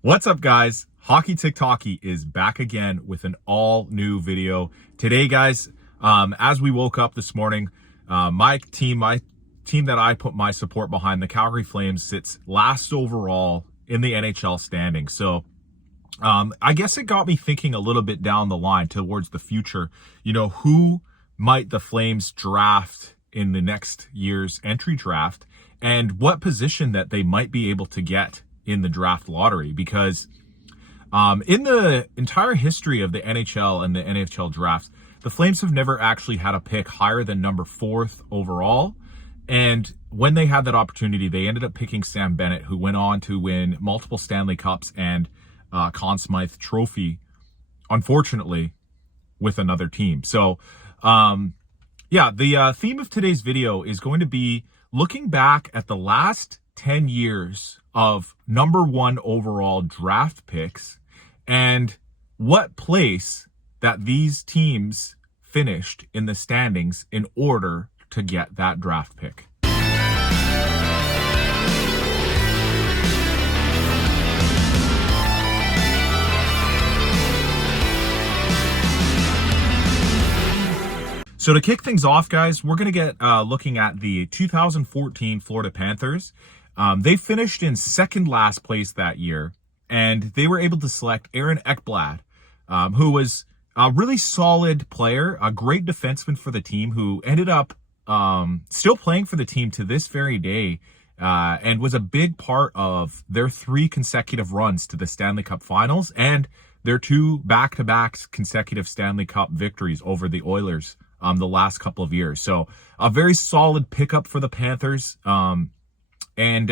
What's up, guys? Hockey TikToky is back again with an all-new video. Today, guys, as we woke up this morning, my team that I put my support behind, the Calgary Flames, sits last overall in the NHL standing. So I guess it got me thinking a little bit down the line towards the future. You know, who might the Flames draft in the next year's entry draft, and what position that they might be able to get in the draft lottery? Because in the entire history of the NHL and the NHL drafts, the Flames have never actually had a pick higher than number 4th overall. And when they had that opportunity, they ended up picking Sam Bennett, who went on to win multiple Stanley Cups and Conn Smythe Trophy, unfortunately, with another team. So, yeah, the theme of today's video is going to be looking back at the last 10 years of number 1 overall draft picks and what place that these teams finished in the standings in order to get that draft pick. So to kick things off, guys, we're going to get looking at the 2014 Florida Panthers. They finished in second last place that year, and they were able to select Aaron Ekblad, who was a really solid player, a great defenseman for the team, who ended up still playing for the team to this very day, and was a big part of their 3 consecutive runs to the Stanley Cup Finals and their 2 back-to-back consecutive Stanley Cup victories over the Oilers the last couple of years. So a very solid pickup for the Panthers. And,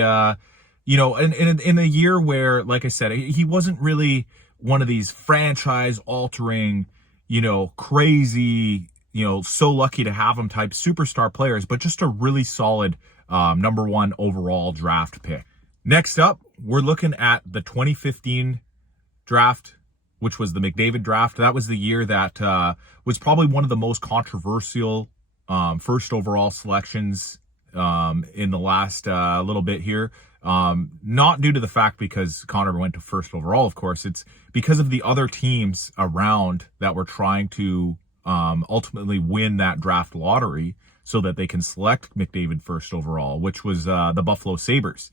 you know, in a year where, like I said, he wasn't really one of these franchise altering, you know, crazy, you know, so lucky to have him type superstar players, but just a really solid number 1 overall draft pick. Next up, we're looking at the 2015 draft, which was the McDavid draft. That was the year that was probably one of the most controversial first overall selections in the last little bit here. Not due to the fact because Connor went to first overall, of course. It's because of the other teams around that were trying to ultimately win that draft lottery so that they can select McDavid first overall, which was the Buffalo Sabres.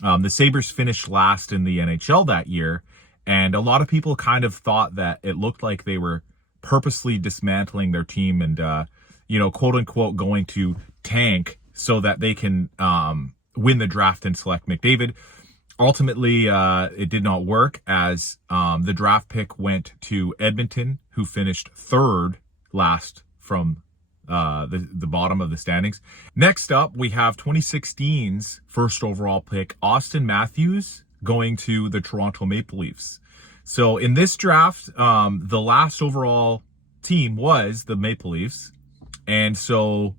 The Sabres finished last in the NHL that year, and a lot of people kind of thought that it looked like they were purposely dismantling their team and, you know, quote unquote, going to tank so that they can win the draft and select McDavid. Ultimately, it did not work, as the draft pick went to Edmonton, who finished 3rd last from the bottom of the standings. Next up, we have 2016's first overall pick, Auston Matthews, going to the Toronto Maple Leafs. So in this draft, the last overall team was the Maple Leafs. And so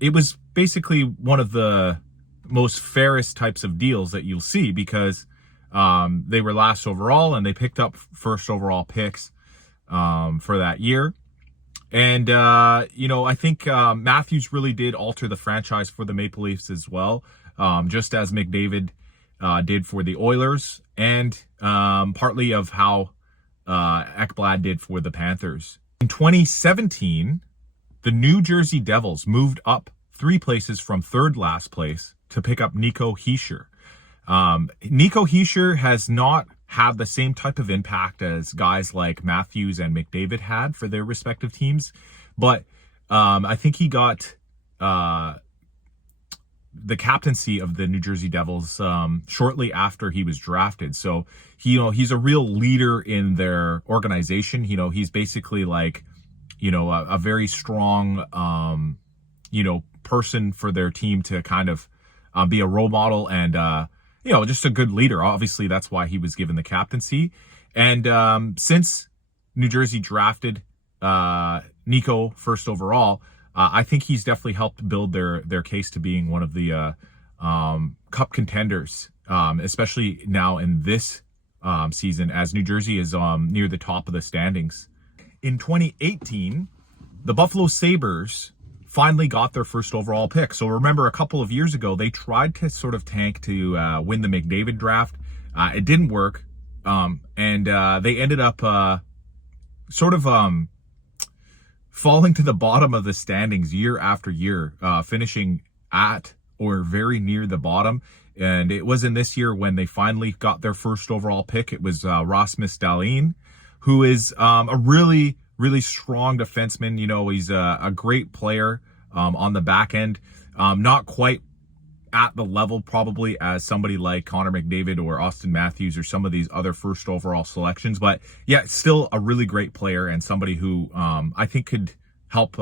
it was basically one of the most fairest types of deals that you'll see, because they were last overall and they picked up first overall picks for that year. And, you know, I think Matthews really did alter the franchise for the Maple Leafs as well, just as McDavid did for the Oilers, and partly of how Ekblad did for the Panthers. In 2017, the New Jersey Devils moved up 3 places from 3rd last place to pick up Nico Hischier. Nico Hischier has not had the same type of impact as guys like Matthews and McDavid had for their respective teams, but I think he got the captaincy of the New Jersey Devils shortly after he was drafted. So he's a real leader in their organization. You know, he's basically like, you know, a very strong, you know, person for their team to kind of be a role model and, you know, just a good leader. Obviously, that's why he was given the captaincy. And since New Jersey drafted Nico first overall, I think he's definitely helped build their case to being one of the cup contenders, especially now in this season, as New Jersey is near the top of the standings. In 2018, the Buffalo Sabres finally got their first overall pick. So remember, a couple of years ago, they tried to sort of tank to win the McDavid draft. It didn't work. And they ended up sort of falling to the bottom of the standings year after year, finishing at or very near the bottom. And it was in this year when they finally got their first overall pick. It was Rasmus Dahlin, who is a really, really strong defenseman. You know, he's a great player on the back end. Not quite at the level probably as somebody like Connor McDavid or Auston Matthews or some of these other first overall selections. But yeah, still a really great player and somebody who I think could help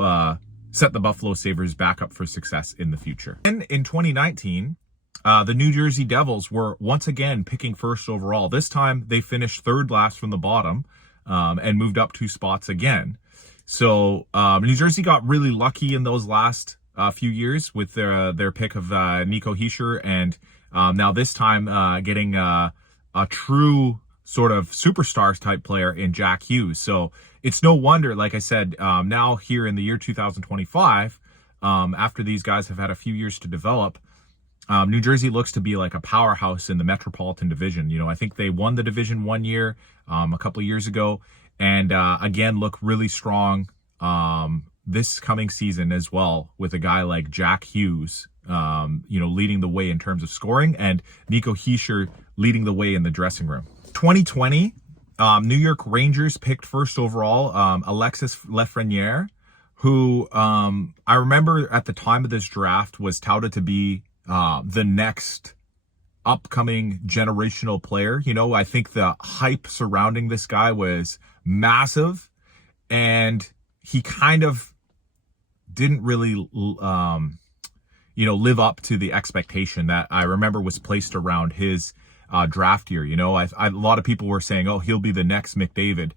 set the Buffalo Sabres back up for success in the future. And in 2019, the New Jersey Devils were once again picking first overall. This time they finished third last from the bottom and moved up 2 spots again. So New Jersey got really lucky in those last few years with their pick of Nico Hischier, and now this time getting a true sort of superstars type player in Jack Hughes. So it's no wonder, like I said, now here in the year 2025, after these guys have had a few years to develop, New Jersey looks to be like a powerhouse in the Metropolitan Division. You know, I think they won the division one year, a couple of years ago, and again look really strong this coming season as well, with a guy like Jack Hughes, you know, leading the way in terms of scoring, and Nico Hischier leading the way in the dressing room. 2020, New York Rangers picked first overall Alexis Lafrenière, who I remember at the time of this draft was touted to be the next upcoming generational player. You know, I think the hype surrounding this guy was massive, and he kind of didn't really, you know, live up to the expectation that I remember was placed around his draft year. You know, a lot of people were saying, oh, he'll be the next McDavid.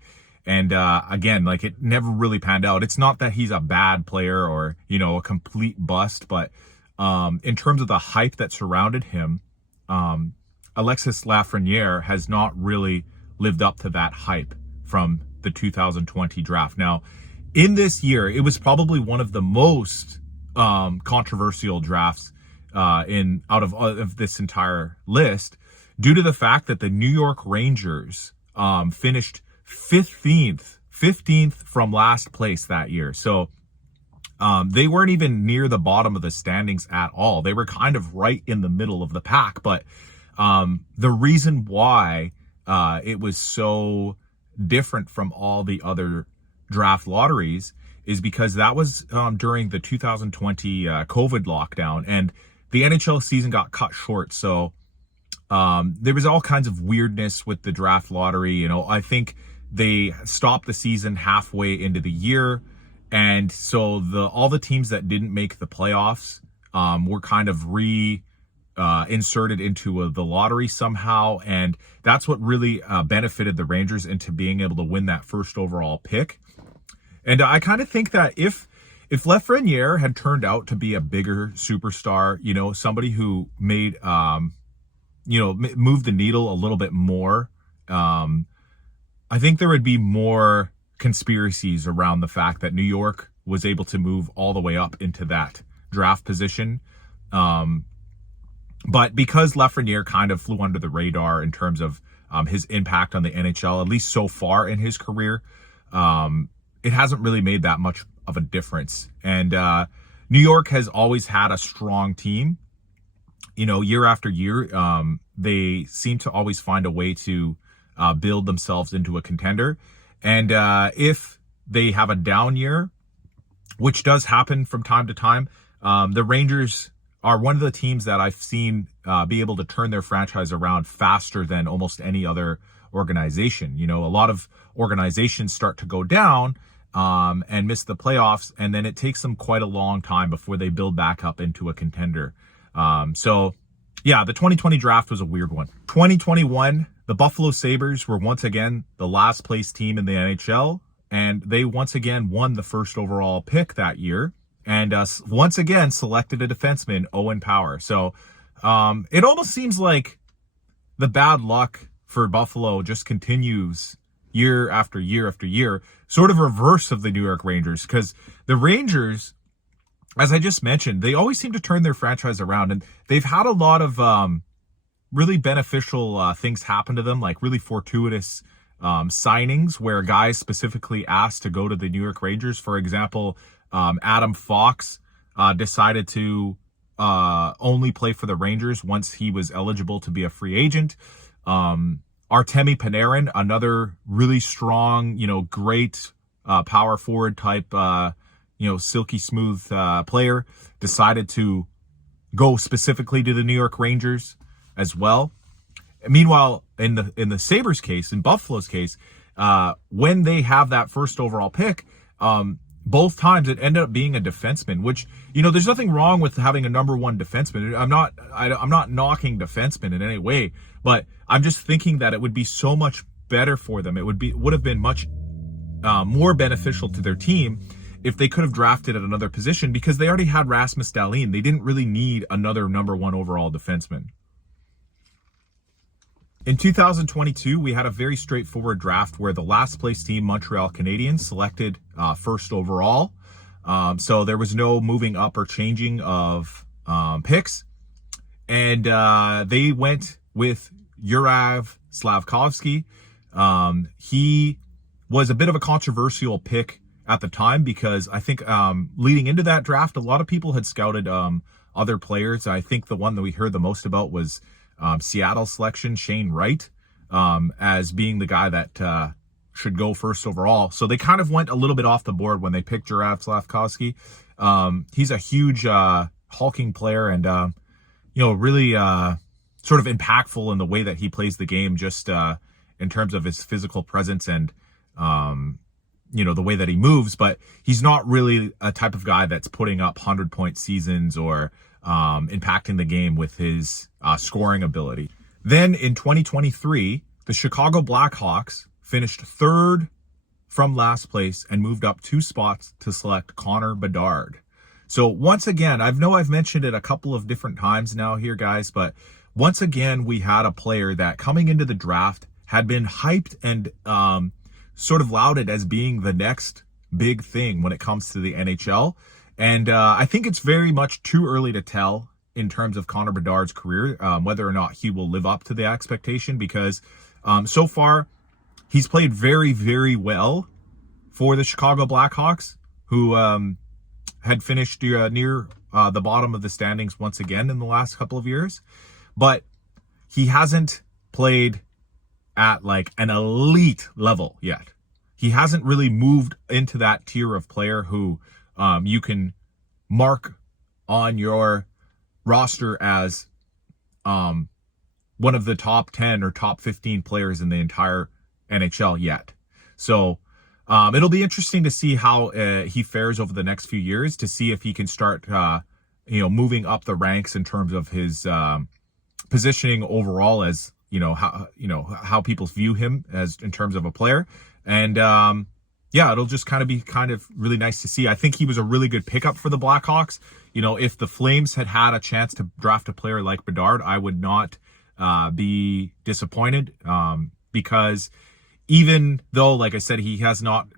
And again, like, it never really panned out. It's not that he's a bad player or, you know, a complete bust, but in terms of the hype that surrounded him, Alexis Lafrenière has not really lived up to that hype from the 2020 draft. Now, in this year, it was probably one of the most controversial drafts out of this entire list, due to the fact that the New York Rangers finished 15th from last place that year. So they weren't even near the bottom of the standings at all. They were kind of right in the middle of the pack. But the reason why it was so different from all the other draft lotteries is because that was during the 2020 COVID lockdown, and the NHL season got cut short. So there was all kinds of weirdness with the draft lottery. You know, I think they stopped the season halfway into the year, and so all the teams that didn't make the playoffs were kind of inserted into the lottery somehow, and that's what really benefited the Rangers into being able to win that first overall pick. And I kind of think that if Lafrenière had turned out to be a bigger superstar, you know, somebody who made, you know, moved the needle a little bit more, I think there would be more conspiracies around the fact that New York was able to move all the way up into that draft position. But because Lafrenière kind of flew under the radar in terms of his impact on the NHL, at least so far in his career, it hasn't really made that much of a difference. And New York has always had a strong team. You know, year after year, they seem to always find a way to build themselves into a contender. And if they have a down year, which does happen from time to time, the Rangers are one of the teams that I've seen be able to turn their franchise around faster than almost any other organization. You know, a lot of organizations start to go down and miss the playoffs, and then it takes them quite a long time before they build back up into a contender. So yeah, the 2020 draft was a weird one. 2021, the Buffalo Sabres were once again the last place team in the NHL, and they once again won the first overall pick that year, and once again selected a defenseman, Owen Power. So it almost seems like the bad luck for Buffalo just continues year after year after year, sort of reverse of the New York Rangers, because the Rangers, as I just mentioned, they always seem to turn their franchise around, and they've had a lot of really beneficial things happen to them, like really fortuitous signings where guys specifically asked to go to the New York Rangers. For example, Adam Fox decided to only play for the Rangers once he was eligible to be a free agent. Artemi Panarin, another really strong, great power forward type, silky smooth player, decided to go specifically to the New York Rangers as well. Meanwhile, in the Sabres case, in Buffalo's case, when they have that first overall pick, both times it ended up being a defenseman, which, there's nothing wrong with having a number one defenseman. I'm not knocking defensemen in any way, but I'm just thinking that it would be so much better for them. It would have been much more beneficial to their team if they could have drafted at another position, because they already had Rasmus Dahlin. They didn't really need another number one overall defenseman. In 2022, we had a very straightforward draft where the last place team, Montreal Canadiens, selected first overall. So there was no moving up or changing of picks. And they went with Juraj Slavkovsky. He was a bit of a controversial pick at the time because I think leading into that draft, a lot of people had scouted other players. I think the one that we heard the most about was Seattle selection, Shane Wright, as being the guy that should go first overall. So they kind of went a little bit off the board when they picked Juraj Slavkovsky. He's a huge hulking player and, really sort of impactful in the way that he plays the game, just in terms of his physical presence and, the way that he moves. But he's not really a type of guy that's putting up 100-point seasons or impacting the game with his scoring ability. Then in 2023, the Chicago Blackhawks finished third from last place and moved up 2 spots to select Connor Bedard. So once again, I've mentioned it a couple of different times now here, guys, but once again, we had a player that coming into the draft had been hyped and sort of lauded as being the next big thing when it comes to the NHL. And I think it's very much too early to tell in terms of Connor Bedard's career, whether or not he will live up to the expectation, because so far he's played very, very well for the Chicago Blackhawks, who had finished near the bottom of the standings once again in the last couple of years. But he hasn't played at like an elite level yet. He hasn't really moved into that tier of player who you can mark on your roster as one of the top 10 or top 15 players in the entire NHL yet. So it'll be interesting to see how he fares over the next few years, to see if he can start, moving up the ranks in terms of his positioning overall, as how people view him as in terms of a player. And it'll just be really nice to see. I think he was a really good pickup for the Blackhawks. If the Flames had had a chance to draft a player like Bedard, I would not be disappointed, because even though, like I said, he's not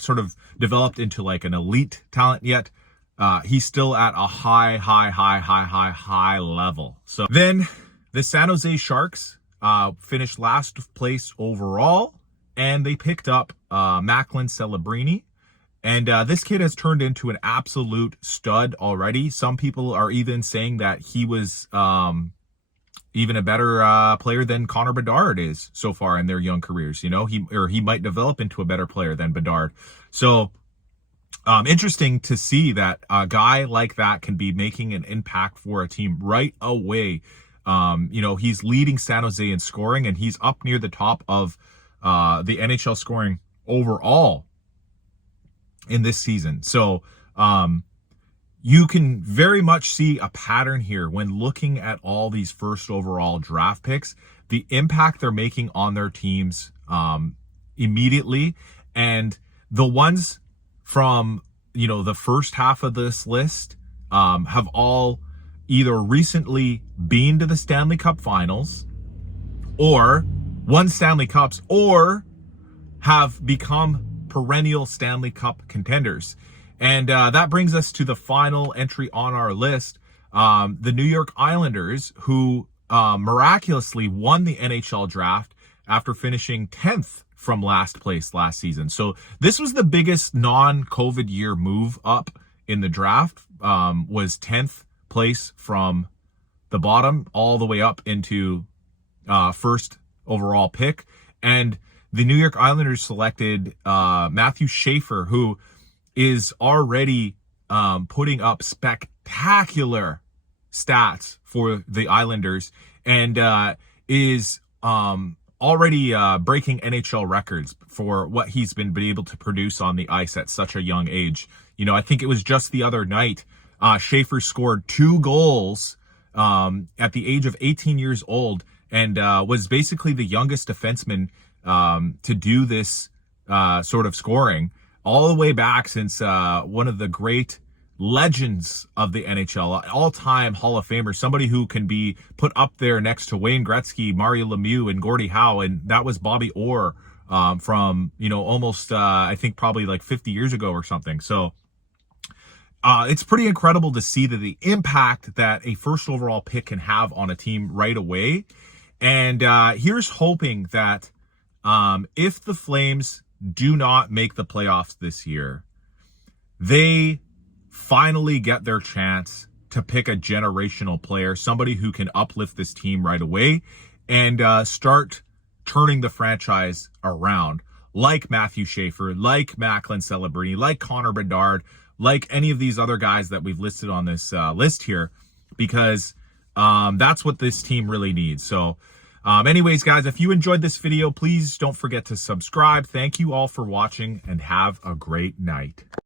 sort of developed into like an elite talent yet, he's still at a high level. So then the San Jose Sharks finished last place overall, and they picked up Macklin Celebrini. And this kid has turned into an absolute stud already. Some people are even saying that he was even a better player than Connor Bedard is so far in their young careers. He might develop into a better player than Bedard. So interesting to see that a guy like that can be making an impact for a team right away. He's leading San Jose in scoring, and he's up near the top of the NHL scoring overall in this season. So you can very much see a pattern here when looking at all these first overall draft picks, the impact they're making on their teams immediately. And the ones from, the first half of this list have all either recently been to the Stanley Cup Finals, or won Stanley Cups, or have become perennial Stanley Cup contenders. And that brings us to the final entry on our list, the New York Islanders, who miraculously won the NHL draft after finishing 10th from last place last season. So this was the biggest non-COVID year move up in the draft, was 10th place from the bottom all the way up into first overall pick. And the New York Islanders selected Matthew Schaefer, who is already putting up spectacular stats for the Islanders, and is already breaking NHL records for what he's been able to produce on the ice at such a young age. You know, I think it was just the other night, Schaefer scored 2 goals at the age of 18 years old, and was basically the youngest defenseman to do this sort of scoring all the way back since one of the great legends of the NHL, all-time Hall of Famer, somebody who can be put up there next to Wayne Gretzky, Mario Lemieux, and Gordie Howe, and that was Bobby Orr from, you know, almost, I think probably like 50 years ago or something. So it's pretty incredible to see the impact that a first overall pick can have on a team right away. And here's hoping that if the Flames do not make the playoffs this year, they finally get their chance to pick a generational player, somebody who can uplift this team right away and start turning the franchise around, like Matthew Schaefer, like Macklin Celebrini, like Connor Bedard, like any of these other guys that we've listed on this list here, because that's what this team really needs. So anyways, guys, if you enjoyed this video, please don't forget to subscribe. Thank you all for watching, and have a great night.